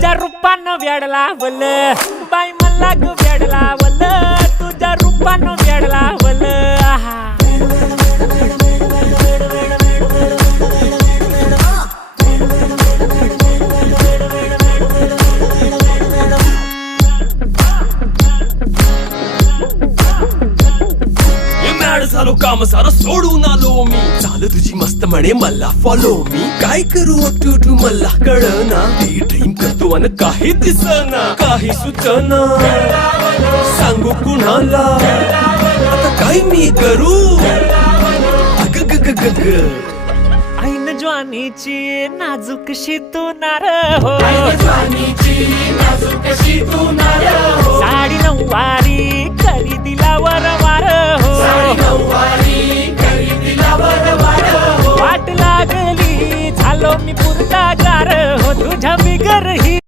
तुझ्या रूपानं वेड लावल बाई मला ग वेड लावल तुझ्या रूपानं वेड लावल आहा झालो काम सारं सोडून आलो मी चाल तुझी मस्त म्हणे मला फॉलो मी काय करू टू मला कळना ती ड्रीम करतो अन काही दिसना काही सुचना सांगू कुणाला आता काय मी करू अग ग ग ग ग ऐन ज्वानीची नाजूकशी तू नार हो साडी नऊवारी करी दिला वरवार हो वाट लागली झालो मी पुरता गार हो तुझ्या बिगर ही